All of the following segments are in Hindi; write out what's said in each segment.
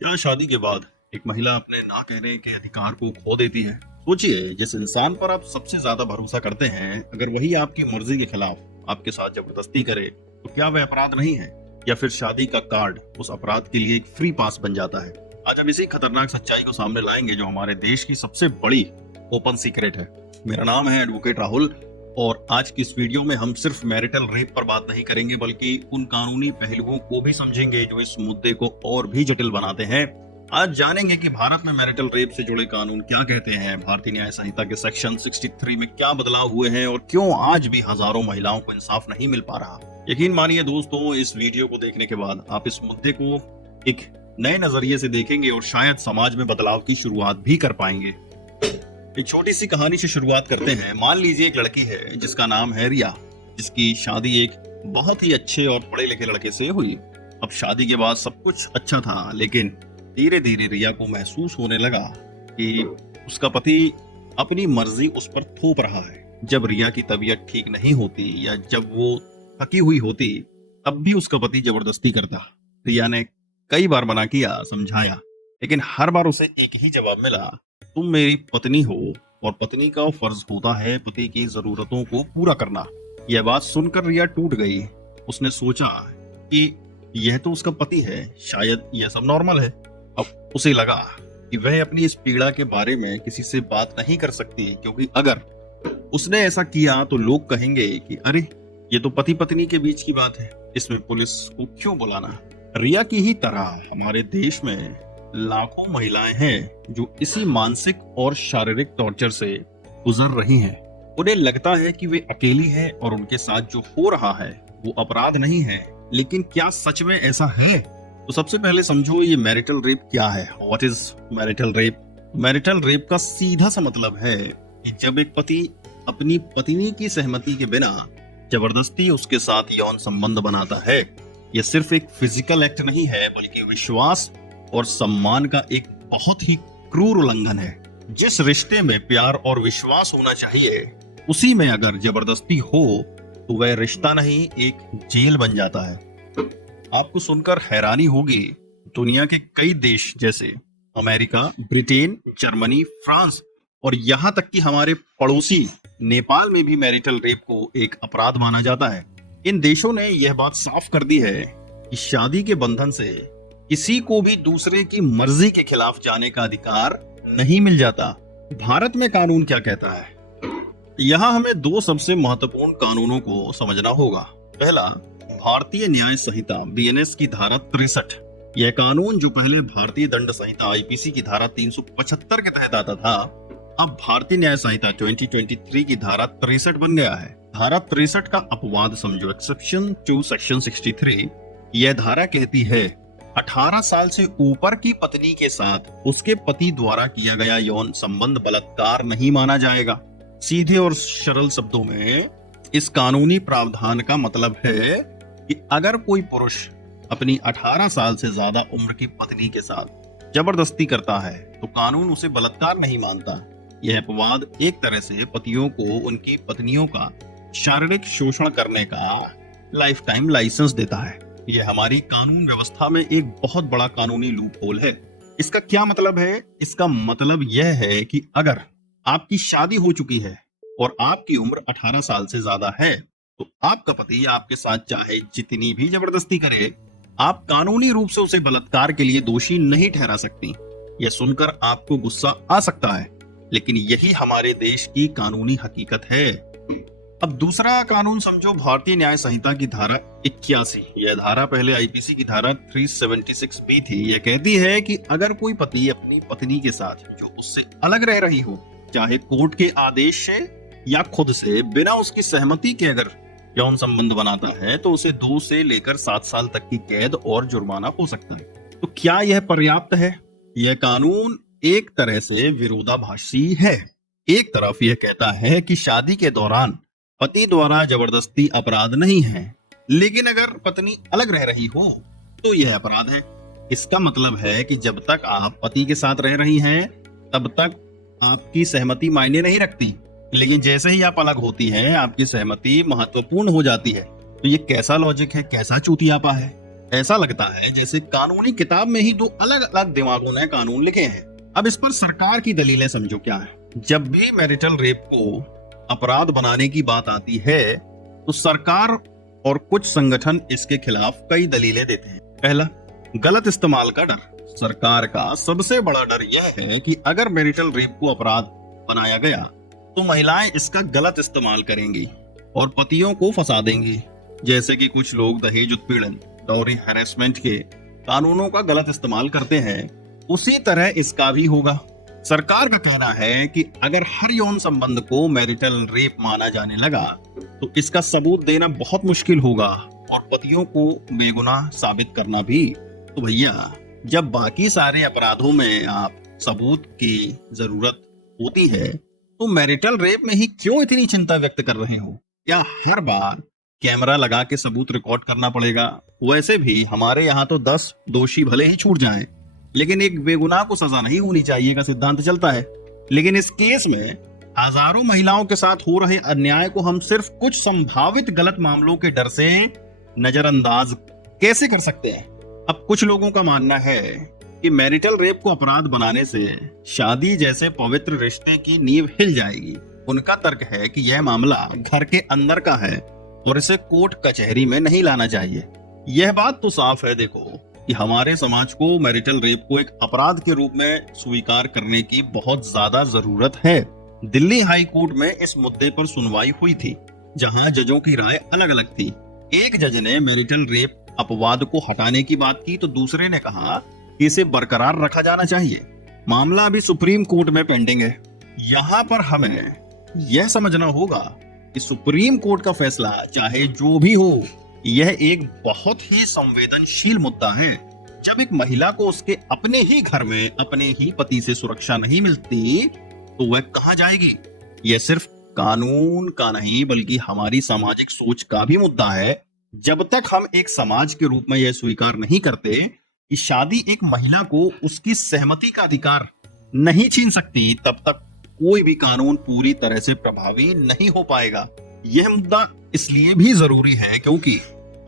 क्या शादी के बाद एक महिला अपने ना कहने के अधिकार को खो देती है? सोचिए, जिस इंसान पर आप सबसे ज्यादा भरोसा करते हैं, अगर वही आपकी मर्जी के खिलाफ आपके साथ जबरदस्ती करे, तो क्या वह अपराध नहीं है? या फिर शादी का कार्ड उस अपराध के लिए एक फ्री पास बन जाता है? आज हम इसी खतरनाक सच्चाई को सामने लाएंगे जो हमारे देश की सबसे बड़ी ओपन सीक्रेट है। मेरा नाम है एडवोकेट राहुल और आज की इस वीडियो में हम सिर्फ मैरिटल रेप पर बात नहीं करेंगे, बल्कि उन कानूनी पहलुओं को भी समझेंगे जो इस मुद्दे को और भी जटिल बनाते हैं। आज जानेंगे कि भारत में मैरिटल रेप से जुड़े कानून क्या कहते हैं, भारतीय न्याय संहिता के सेक्शन 63 में क्या बदलाव हुए हैं और क्यों आज भी हजारों महिलाओं को इंसाफ नहीं मिल पा रहा। यकीन मानिए दोस्तों, इस वीडियो को देखने के बाद आप इस मुद्दे को एक नए नजरिए से देखेंगे और शायद समाज में बदलाव की शुरुआत भी कर पाएंगे। एक छोटी सी कहानी से शुरुआत करते हैं। मान लीजिए एक लड़की है जिसका नाम है रिया, जिसकी शादी एक बहुत ही अच्छे और पढ़े लिखे लड़के से हुई। अब शादी के बाद सब कुछ अच्छा था, लेकिन धीरे धीरे रिया को महसूस होने लगा कि उसका पति अपनी मर्जी उस पर थोप रहा है। जब रिया की तबीयत ठीक नहीं होती या जब वो थकी हुई होती, तब भी उसका पति जबरदस्ती करता। रिया ने कई बार मना किया, समझाया, लेकिन हर बार उसे एक ही जवाब मिला, तुम मेरी पत्नी हो और पत्नी का फर्ज होता है पति की जरूरतों को पूरा करना। यह बात सुनकर रिया टूट गई। उसने सोचा कि यह तो उसका पति है, शायद यह सब नॉर्मल है। अब उसे लगा कि वह अपनी इस पीड़ा के बारे में किसी से बात नहीं कर सकती, क्योंकि अगर उसने ऐसा किया तो लोग कहेंगे कि अरे ये तो पति पत्नी के बीच की बात है, इसमें पुलिस को क्यों बुलाना। रिया की ही तरह हमारे देश में लाखों महिलाएं हैं जो इसी मानसिक और शारीरिक टॉर्चर से गुजर रही हैं। उन्हें लगता है कि वे अकेली हैं और उनके साथ जो हो रहा है वो अपराध नहीं है। लेकिन क्या सच में ऐसा है? तो सबसे पहले समझो ये मैरिटल रेप क्या है। What is marital rape? Marital rape का सीधा सा मतलब है कि जब एक पति अपनी पत्नी की सहमति के बिना जबरदस्ती उसके साथ यौन संबंध बनाता है। यह सिर्फ एक फिजिकल एक्ट नहीं है, बल्कि विश्वास और सम्मान का एक बहुत ही क्रूर उल्लंघन है। जिस रिश्ते में प्यार और विश्वास होना चाहिए, उसी में अगर जबरदस्ती हो तो वह रिश्ता नहीं, एक जेल बन जाता है। आपको सुनकर हैरानी होगी, दुनिया के कई देश जैसे अमेरिका, ब्रिटेन, जर्मनी, फ्रांस और यहाँ तक कि हमारे पड़ोसी नेपाल में भी मैरिटल रेप को एक अपराध माना जाता है। इन देशों ने यह बात साफ कर दी है कि शादी के बंधन से किसी को भी दूसरे की मर्जी के खिलाफ जाने का अधिकार नहीं मिल जाता। भारत में कानून क्या कहता है? यहाँ हमें दो सबसे महत्वपूर्ण कानूनों को समझना होगा। पहला, भारतीय न्याय संहिता बीएनएस की धारा 63। यह कानून जो पहले भारतीय दंड संहिता आईपीसी की धारा 375 के तहत आता था, अब भारतीय न्याय संहिता 2023 की धारा 63 बन गया है। धारा 63 का अपवाद समझो, एक्सेप्शन टू सेक्शन 63। यह धारा कहती है 18 साल से ऊपर की पत्नी के साथ उसके पति द्वारा किया गया यौन संबंध बलात्कार नहीं माना जाएगा। सीधे और सरल शब्दों में इस कानूनी प्रावधान का मतलब है कि अगर कोई पुरुष अपनी 18 साल से ज्यादा उम्र की पत्नी के साथ जबरदस्ती करता है तो कानून उसे बलात्कार नहीं मानता। यह अपवाद एक तरह से पतियों को उनकी पत्नियों का शारीरिक शोषण करने का लाइफ टाइम लाइसेंस देता है। यह हमारी कानून व्यवस्था में एक बहुत बड़ा कानूनी लूपहोल है। इसका क्या मतलब है? इसका मतलब यह है कि अगर आपकी शादी हो चुकी है और आपकी उम्र 18 साल से ज्यादा है, तो आपका पति आपके साथ चाहे जितनी भी जबरदस्ती करे, आप कानूनी रूप से उसे बलात्कार के लिए दोषी नहीं ठहरा सकती। यह सुनकर आपको गुस्सा आ सकता है, लेकिन यही हमारे देश की कानूनी हकीकत है। अब दूसरा कानून समझो, भारतीय न्याय संहिता की धारा 81। यह धारा पहले आईपीसी की धारा 376 भी थी। यह कहती है कि अगर कोई पति अपनी पत्नी के साथ जो उससे अलग रह रही हो, चाहे कोर्ट के आदेश से या खुद से, बिना उसकी सहमति के अगर यौन संबंध बनाता है, तो उसे 2 से लेकर 7 साल तक की कैद और जुर्माना हो सकता है। तो क्या यह पर्याप्त है? यह कानून एक तरह से विरोधाभासी है। एक तरफ यह कहता है कि शादी के दौरान पति द्वारा जबरदस्ती अपराध नहीं है, लेकिन अगर पत्नी अलग रह रही हो तो यह अपराध है। इसका मतलब है कि जब तक आप पति के साथ रह रही हैं, तब तक आपकी सहमति मायने नहीं रखती, लेकिन जैसे ही आप अलग होती हैं, आपकी सहमति महत्वपूर्ण हो जाती है। तो ये कैसा लॉजिक है, कैसा चूतियापा है? ऐसा लगता है जैसे कानूनी किताब में ही दो अलग अलग दिमागों ने कानून लिखे हैं। अब इस पर सरकार की दलीलें समझो क्या है। जब भी मैरिटल रेप को अपराध बनाने की बात आती है तो सरकार और कुछ संगठन इसके खिलाफ कई दलीलें देते हैं। पहला, गलत इस्तेमाल का डर। सरकार का सबसे बड़ा डर यह है कि अगर मैरिटल रेप को अपराध बनाया गया तो महिलाएं इसका गलत इस्तेमाल करेंगी और पतियों को फंसा देंगी। जैसे कि कुछ लोग दहेज उत्पीड़न, डॉरी हैरेसमेंट के कानूनों का गलत इस्तेमाल करते हैं, उसी तरह इसका भी होगा। सरकार का कहना है कि अगर हर यौन संबंध को मैरिटल रेप माना जाने लगा तो इसका सबूत देना बहुत मुश्किल होगा और पतियों को बेगुनाह साबित करना भी। तो भैया, जब बाकी सारे अपराधों में आप सबूत की जरूरत होती है तो मैरिटल रेप में ही क्यों इतनी चिंता व्यक्त कर रहे हो? क्या हर बार कैमरा लगा के सबूत रिकॉर्ड करना पड़ेगा? वैसे भी हमारे यहाँ तो 10 दोषी भले ही छूट जाएं, लेकिन एक बेगुनाह को सजा नहीं होनी चाहिए का सिद्धांत चलता है। लेकिन इस केस में हजारों महिलाओं के साथ हो रहे अन्याय को हम सिर्फ कुछ संभावित गलत मामलों के डर से नजरअंदाज कैसे कर सकते हैं? अब कुछ लोगों का मानना है कि मैरिटल रेप को अपराध बनाने से शादी जैसे पवित्र रिश्ते की नींव हिल जाएगी। उनका तर्क है कि यह मामला घर के अंदर का है और इसे कोर्ट कचहरी में नहीं लाना चाहिए। यह बात तो साफ है देखो कि हमारे समाज को मैरिटल रेप को एक अपराध के रूप में स्वीकार करने की बहुत ज्यादा जरूरत है। दिल्ली हाई कोर्ट में इस मुद्दे पर सुनवाई हुई थी, जहां जजों की राय अलग अलग थी। एक जज ने मैरिटल रेप अपवाद को हटाने की बात की तो दूसरे ने कहा कि इसे बरकरार रखा जाना चाहिए। मामला अभी सुप्रीम कोर्ट में पेंडिंग है। यहाँ पर हमें यह समझना होगा कि सुप्रीम कोर्ट का फैसला चाहे जो भी हो, यह एक बहुत ही संवेदनशील मुद्दा है। जब एक महिला को उसके अपने ही घर में अपने ही पति से सुरक्षा नहीं मिलती तो वह कहां जाएगी? यह सिर्फ कानून का नहीं बल्कि हमारी सामाजिक सोच का भी मुद्दा है। जब तक हम एक समाज के रूप में यह स्वीकार नहीं करते कि शादी एक महिला को उसकी सहमति का अधिकार नहीं छीन सकती, तब तक कोई भी कानून पूरी तरह से प्रभावी नहीं हो पाएगा। यह मुद्दा इसलिए भी जरूरी है क्योंकि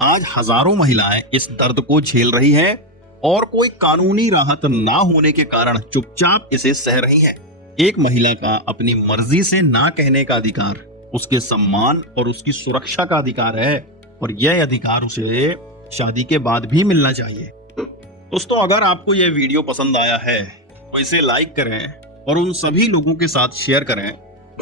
आज हजारों महिलाएं इस दर्द को झेल रही हैं और कोई कानूनी राहत ना होने के कारण चुपचाप इसे सह रही हैं। एक महिला का अपनी मर्जी से ना कहने का अधिकार उसके सम्मान और उसकी सुरक्षा का अधिकार है और यह अधिकार उसे शादी के बाद भी मिलना चाहिए। दोस्तों, अगर आपको यह वीडियो पसंद आया है तो इसे लाइक करें और उन सभी लोगों के साथ शेयर करें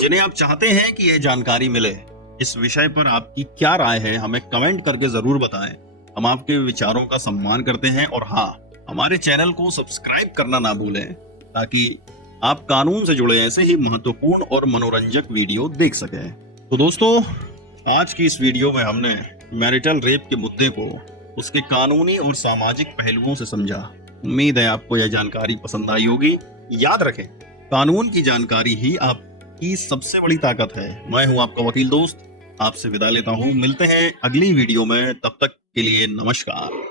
जिन्हें आप चाहते हैं कि यह जानकारी मिले। इस विषय पर आपकी क्या राय है हमें कमेंट करके जरूर बताएं। हम आपके विचारों का सम्मान करते हैं और हाँ, हमारे चैनल को सब्सक्राइब करना ना भूलें ताकि आप कानून से जुड़े ऐसे ही महत्वपूर्ण और मनोरंजक वीडियो देख सकें। तो दोस्तों, आज की इस वीडियो में हमने मैरिटल रेप के मुद्दे को उसके कानूनी और सामाजिक पहलुओं से समझा। उम्मीद है आपको यह जानकारी पसंद आई होगी। याद रखें, कानून की जानकारी ही आपकी सबसे बड़ी ताकत है। मैं हूं आपका वकील दोस्त, आपसे विदा लेता हूं। मिलते हैं अगली वीडियो में, तब तक के लिए नमस्कार।